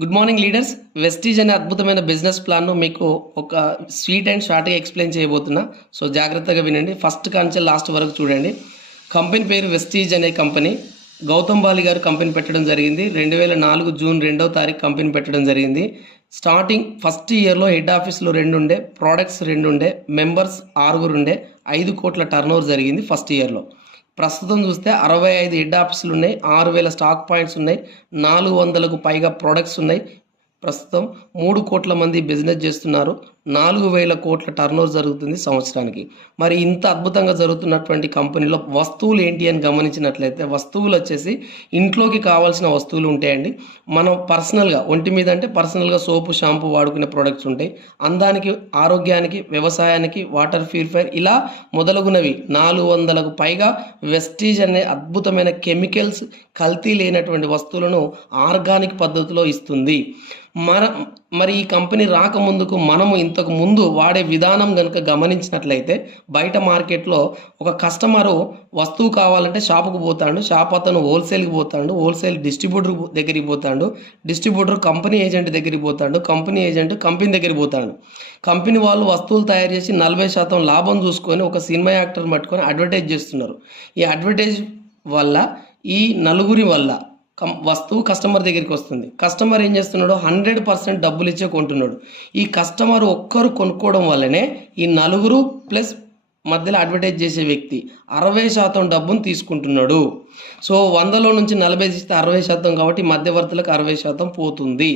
Good morning leaders. Vestige అనే అద్భుతమైన business ప్లాన్ను మీకు ఒక స్వీట్ అండ్ షార్ట్గా ఎక్స్ప్లెయిన్ చేయబోతున్నా. సో జాగ్రత్తగా వినండి. ఫస్ట్ కాంచె లాస్ట్ వరకు చూడండి. కంపెనీ పేరు వెస్టీజ్ అనే కంపెనీ. గౌతమ్ బాలి గారు కంపెనీ పెట్టడం జరిగింది. 2004 జూన్ 2వ తారీఖు కంపెనీ పెట్టడం జరిగింది. స్టార్టింగ్ ఫస్ట్ ఇయర్లో హెడ్ ఆఫీస్లో 2 ఉండే, ప్రోడక్ట్స్ 2 ఉండే, మెంబర్స్ 6 ఉండే, 5 కోట్ల టర్నోవర్ జరిగింది ఫస్ట్ ఇయర్లో. ప్రస్తుతం చూస్తే 65 హెడ్ ఆఫీసులు ఉన్నాయి, 6000 స్టాక్ పాయింట్స్ ఉన్నాయి, 400కు పైగా ప్రోడక్ట్స్ ఉన్నాయి. ప్రస్తుతం 3 కోట్ల మంది బిజినెస్ చేస్తున్నారు. 4000 కోట్ల టర్నోవర్ జరుగుతుంది సంవత్సరానికి. మరి ఇంత అద్భుతంగా జరుగుతున్నటువంటి కంపెనీలో వస్తువులు ఏంటి అని గమనించినట్లయితే, వస్తువులు వచ్చేసి ఇంట్లోకి కావాల్సిన వస్తువులు ఉంటాయండి. మనం పర్సనల్గా ఒంటి మీద అంటే పర్సనల్గా సోపు, షాంపూ వాడుకునే ప్రోడక్ట్స్ ఉంటాయి. అందానికి, ఆరోగ్యానికి, వ్యవసాయానికి, వాటర్ ప్యూరిఫైర్ ఇలా మొదలగునవి 400కు పైగా వెస్టీజ్ అనే అద్భుతమైన కెమికల్స్, కల్తీ లేనటువంటి వస్తువులను ఆర్గానిక్ పద్ధతిలో ఇస్తుంది. మరి ఈ కంపెనీ రాకముందుకు మనము ఇంతకు ముందు వాడే విధానం కనుక గమనించినట్లయితే, బయట మార్కెట్లో ఒక కస్టమరు వస్తువు కావాలంటే షాపుకు పోతాడు, షాప్ అతను హోల్సేల్కి పోతాడు, హోల్సేల్ డిస్ట్రిబ్యూటర్ దగ్గరికి పోతాడు, డిస్ట్రిబ్యూటర్ కంపెనీ ఏజెంట్ దగ్గరికి పోతాడు, కంపెనీ ఏజెంట్ కంపెనీ దగ్గరికి పోతాడు. కంపెనీ వాళ్ళు వస్తువులు తయారు చేసి 40% లాభం చూసుకొని ఒక సినిమా యాక్టర్ని పట్టుకొని అడ్వర్టైజ్ చేస్తున్నారు. ఈ అడ్వర్టైజ్ వల్ల, ఈ నలుగురి వల్ల వస్తువు కస్టమర్ దగ్గరికి వస్తుంది. కస్టమర్ ఏం చేస్తున్నాడు? 100% డబ్బులు ఇచ్చే కొంటున్నాడు. ఈ కస్టమర్ ఒక్కరు కొనుక్కోవడం వల్లనే ఈ నలుగురు ప్లస్ మధ్యలో అడ్వర్టైజ్ చేసే వ్యక్తి 60% డబ్బును తీసుకుంటున్నాడు. సో 100లో నుంచి 40 ఇస్తే 60%, కాబట్టి మధ్యవర్తులకు 60% పోతుంది.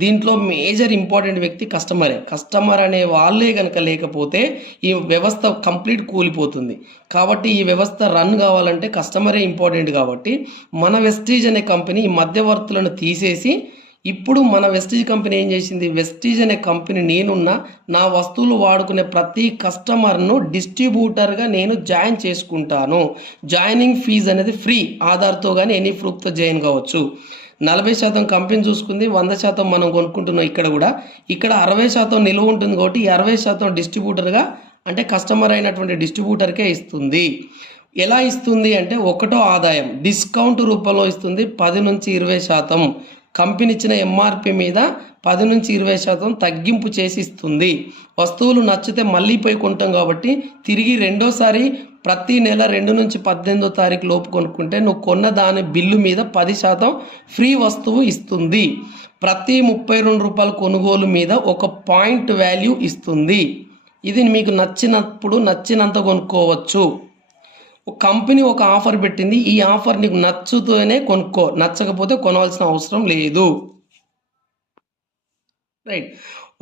దీంట్లో మేజర్ ఇంపార్టెంట్ వ్యక్తి కస్టమరే. కస్టమర్ అనే వాళ్ళే కనుక లేకపోతే ఈ వ్యవస్థ కంప్లీట్ కూలిపోతుంది. కాబట్టి ఈ వ్యవస్థ రన్ కావాలంటే కస్టమరే ఇంపార్టెంట్. కాబట్టి మన వెస్టీజ్ అనే కంపెనీ ఈ మధ్యవర్తులను తీసేసి, ఇప్పుడు మన వెస్టీజ్ కంపెనీ ఏం చేసింది? వెస్టీజ్ అనే కంపెనీ నేనున్న నా వస్తువులు వాడుకునే ప్రతి కస్టమర్ను డిస్ట్రిబ్యూటర్గా నేను జాయిన్ చేసుకుంటాను. జాయినింగ్ ఫీజు అనేది ఫ్రీ. ఆధార్తో కానీ ఎనీ ప్రూఫ్తో జాయిన్ కావచ్చు. 40% కంపెనీ చూసుకుంది, 100% మనం కొనుక్కుంటున్నాం. ఇక్కడ 60% నిలువ ఉంటుంది. కాబట్టి ఈ 60% డిస్ట్రిబ్యూటర్గా అంటే కస్టమర్ అయినటువంటి డిస్ట్రిబ్యూటర్కే ఇస్తుంది. ఎలా ఇస్తుంది అంటే, ఒకటో ఆదాయం డిస్కౌంట్ రూపంలో ఇస్తుంది. 10 నుంచి 20% కంపెనీ ఇచ్చిన ఎంఆర్పి మీద 10 నుంచి 20% తగ్గింపు చేసి ఇస్తుంది. వస్తువులు నచ్చితే మళ్ళీ పోయి కొంటాం కాబట్టి తిరిగి రెండోసారి ప్రతి నెల 2 నుంచి 18వ తారీఖు లోపు కొనుక్కుంటే నువ్వు కొన్న దాని బిల్లు మీద 10% ఫ్రీ వస్తువు ఇస్తుంది. ప్రతి 32 రూపాయల కొనుగోలు మీద ఒక పాయింట్ వాల్యూ ఇస్తుంది. ఇది మీకు నచ్చినప్పుడు నచ్చినంత కొనుక్కోవచ్చు. కంపెనీ ఒక ఆఫర్ పెట్టింది. ఈ ఆఫర్ నీకు నచ్చుతూనే కొనుక్కో, నచ్చకపోతే కొనవలసిన అవసరం లేదు. రైట్.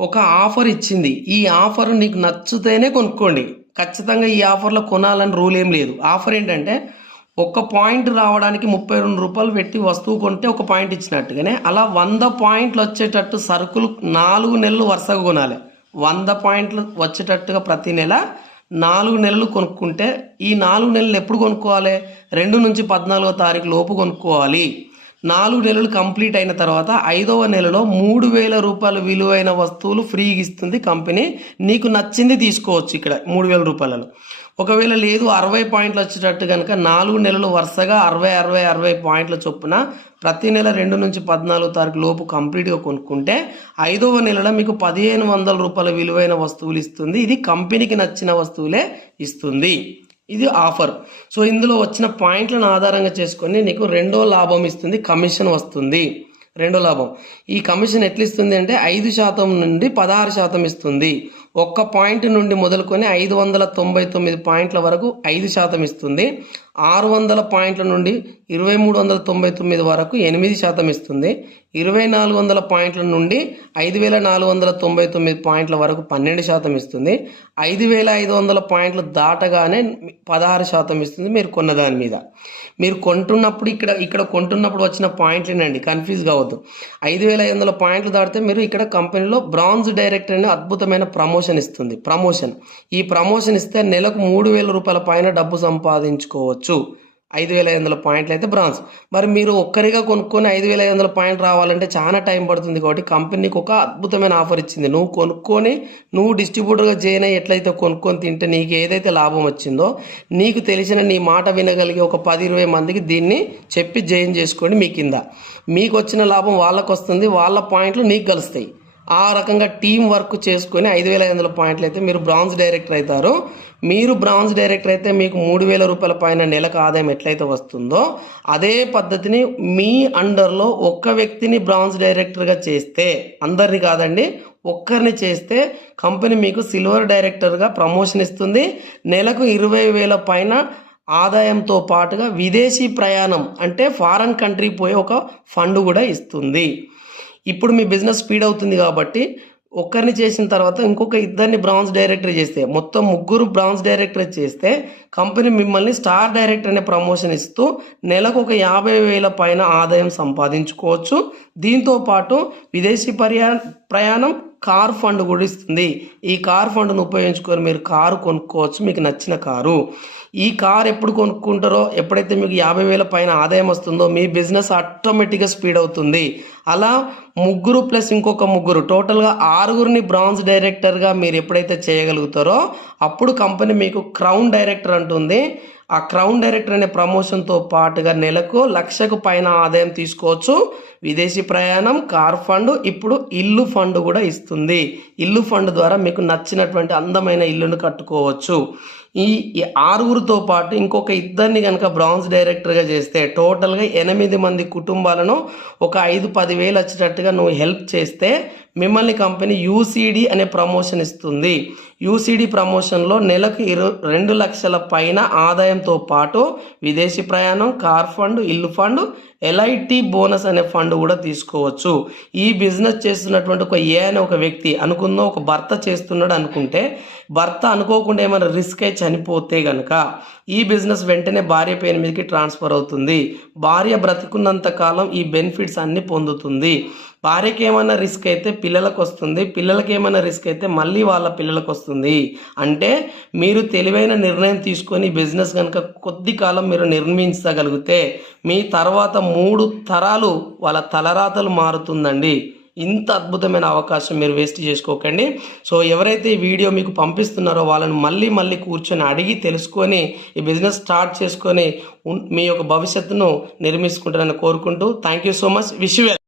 ఒక ఆఫర్ ఇచ్చింది. ఈ ఆఫర్ నీకు నచ్చితేనే కొనుక్కోండి. ఖచ్చితంగా ఈ ఆఫర్లో కొనాలని రూల్ ఏం లేదు. ఆఫర్ ఏంటంటే, ఒక పాయింట్ రావడానికి 32 రూపాయలు పెట్టి వస్తువు కొంటే ఒక పాయింట్ ఇచ్చినట్టుగానే అలా 100 పాయింట్లు వచ్చేటట్టు సరుకులు 4 నెలలు వరుసగా కొనాలి. 100 పాయింట్లు వచ్చేటట్టుగా ప్రతి నెల 4 నెలలు కొనుక్కుంటే, ఈ 4 నెలలు ఎప్పుడు కొనుక్కోవాలి? 2 నుంచి 14వ తారీఖు లోపు కొనుక్కోవాలి. 4 నెలలు కంప్లీట్ అయిన తర్వాత 5వ నెలలో 3000 రూపాయలు విలువైన వస్తువులు ఫ్రీగా ఇస్తుంది కంపెనీ. నీకు నచ్చింది తీసుకోవచ్చు. ఇక్కడ 3000 రూపాయలలో ఒకవేళ లేదు 60 పాయింట్లు వచ్చేటట్టు కనుక 4 నెలలు వరుసగా 60 పాయింట్ల చొప్పున ప్రతి నెల 2 నుంచి 14వ తారీఖు లోపు కంప్లీట్గా కొనుక్కుంటే 5వ నెలలో మీకు 1500 రూపాయల విలువైన వస్తువులు ఇస్తుంది. ఇది కంపెనీకి నచ్చిన వస్తువులే ఇస్తుంది. ఇది ఆఫర్. సో ఇందులో వచ్చిన పాయింట్లను ఆధారంగా చేసుకొని నీకు రెండో లాభం ఇస్తుంది, కమిషన్ వస్తుంది. రెండో లాభం ఈ కమిషన్ ఎట్లా ఇస్తుంది అంటే, 5% నుండి 16% ఇస్తుంది. ఒక్క పాయింట్ నుండి మొదలుకొని 599 పాయింట్ల వరకు 5% ఇస్తుంది. 600 పాయింట్ల నుండి 2399 వరకు 8% ఇస్తుంది. 2400 పాయింట్ల నుండి 5499 పాయింట్ల వరకు 12% ఇస్తుంది. 5500 పాయింట్లు దాటగానే 16% ఇస్తుంది మీరు కొన్న దాని మీద. మీరు కొంటున్నప్పుడు ఇక్కడ కొంటున్నప్పుడు వచ్చిన పాయింట్లేనండి, కన్ఫ్యూజ్ కావద్దు. 5500 పాయింట్లు దాటితే మీరు ఇక్కడ కంపెనీలో బ్రాంజ్ డైరెక్టర్ అనే అద్భుతమైన ప్రమోషన్ ఇస్తుంది. ఈ ప్రమోషన్ ఇస్తే నెలకు 3000 రూపాయల పైన డబ్బు సంపాదించుకోవచ్చు. 5,500 పాయింట్లు అయితే బ్రాంజ్. మరి మీరు ఒక్కరిగా కొనుక్కొని 5,500 పాయింట్ రావాలంటే చాలా టైం పడుతుంది. కాబట్టి కంపెనీకి ఒక అద్భుతమైన ఆఫర్ ఇచ్చింది. నువ్వు కొనుక్కొని నువ్వు డిస్ట్రిబ్యూటర్గా జాయిన్ అయ్యి ఎట్లయితే కొనుక్కొని తింటే నీకు ఏదైతే లాభం వచ్చిందో నీకు తెలిసిన నీ మాట వినగలిగే ఒక 10-20 మందికి దీన్ని చెప్పి జాయిన్ చేసుకోండి. మీ కింద మీకు వచ్చిన లాభం వాళ్ళకు వస్తుంది, వాళ్ళ పాయింట్లు నీకు కలుస్తాయి. ఆ రకంగా టీం వర్క్ చేసుకొని 5,500 పాయింట్లు అయితే మీరు బ్రాంజ్ డైరెక్టర్ అవుతారు. మీరు బ్రాంజ్ డైరెక్టర్ అయితే మీకు 3,000 రూపాయల పైన నెలకు ఆదాయం ఎట్లయితే వస్తుందో అదే పద్ధతిని మీ అండర్లో ఒక్క వ్యక్తిని బ్రాంజ్ డైరెక్టర్గా చేస్తే, అందరిని కాదండి, ఒక్కరిని చేస్తే కంపెనీ మీకు సిల్వర్ డైరెక్టర్గా ప్రమోషన్ ఇస్తుంది. నెలకు 20,000 పైన ఆదాయంతో పాటుగా విదేశీ ప్రయాణం అంటే ఫారెన్ కంట్రీ పోయే ఒక ఫండ్ కూడా ఇస్తుంది. ఇప్పుడు మీ బిజినెస్ స్పీడ్ అవుతుంది కాబట్టి ఒక్కరిని చేసిన తర్వాత ఇంకొక ఇద్దరిని బ్రాంజ్ డైరెక్టర్ చేస్తే మొత్తం 3 బ్రాంజ్ డైరెక్టర్ చేస్తే కంపెనీ మిమ్మల్ని స్టార్ డైరెక్టర్ అనే ప్రమోషన్ ఇస్తూ నెలకు ఒక 50,000 పైన ఆదాయం సంపాదించుకోవచ్చు. దీంతో పాటు విదేశీ ప్రయాణం కార్ ఫండ్ కూడా ఇస్తుంది. ఈ కార్ ఫండ్ను ఉపయోగించుకొని మీరు కారు కొనుక్కోవచ్చు, మీకు నచ్చిన కారు. ఈ కార్ ఎప్పుడు కొనుక్కుంటారో, ఎప్పుడైతే మీకు 50,000 పైన ఆదాయం వస్తుందో మీ బిజినెస్ ఆటోమేటిక్గా స్పీడ్ అవుతుంది. అలా 3 ప్లస్ ఇంకొక 3 టోటల్గా 6 బ్రాంజ్ డైరెక్టర్గా మీరు ఎప్పుడైతే చేయగలుగుతారో అప్పుడు కంపెనీ మీకు క్రౌన్ డైరెక్టర్ అంటుంది. ఆ క్రౌన్ డైరెక్టర్ అనే ప్రమోషన్తో పాటుగా నెలకు 1,00,000 పైన ఆదాయం తీసుకోవచ్చు. విదేశీ ప్రయాణం, కార్ ఫండ్, ఇప్పుడు ఇల్లు ఫండ్ కూడా ఇస్తుంది. ఇల్లు ఫండ్ ద్వారా మీకు నచ్చినటువంటి అందమైన ఇల్లును కట్టుకోవచ్చు. ఈ 6తో పాటు ఇంకొక ఇద్దరిని కనుక బ్రాంజ్ డైరెక్టర్గా చేస్తే టోటల్గా 8 మంది కుటుంబాలను ఒక 5-10 వేలు వచ్చేటట్టుగా నువ్వు హెల్ప్ చేస్తే మిమ్మల్ని కంపెనీ యూసీడీ అనే ప్రమోషన్ ఇస్తుంది. యూసీడీ ప్రమోషన్లో నెలకు 2 లక్షల పైన ఆదాయంతో పాటు విదేశీ ప్రయాణం, కార్ ఫండ్, ఇల్లు ఫండ్, ఎల్ఐటి బోనస్ అనే ఫండ్ కూడా తీసుకోవచ్చు. ఈ బిజినెస్ చేస్తున్నటువంటి ఒక అనే ఒక వ్యక్తి అనుకుందో, ఒక భర్త చేస్తున్నాడు అనుకుంటే, భర్త అనుకోకుండా ఏమైనా రిస్క్ అయి చనిపోతే గనక ఈ బిజినెస్ వెంటనే భార్య పేరు మీదకి ట్రాన్స్ఫర్ అవుతుంది. భార్య బ్రతికున్నంత కాలం ఈ బెనిఫిట్స్ అన్ని పొందుతుంది. భార్యకి ఏమైనా రిస్క్ అయితే పిల్లలకు వస్తుంది, పిల్లలకి ఏమైనా రిస్క్ అయితే మళ్ళీ వాళ్ళ పిల్లలకు వస్తుంది. అంటే మీరు తెలివైన నిర్ణయం తీసుకొని బిజినెస్ కనుక కొద్ది కాలం మీరు నిర్మించగలిగితే మీ తర్వాత 3 తరాలు వాళ్ళ తలరాతలు మారుతుందండి. ఇంత అద్భుతమైన అవకాశం మీరు వేస్ట్ చేసుకోకండి. సో ఎవరైతే ఈ వీడియో మీకు పంపిస్తున్నారో వాళ్ళని మళ్ళీ కూర్చొని అడిగి తెలుసుకొని ఈ బిజినెస్ స్టార్ట్ చేసుకొని మీ యొక్క భవిష్యత్తును నిర్మించుకుంటారని కోరుకుంటూ thank you so much. Wish you well.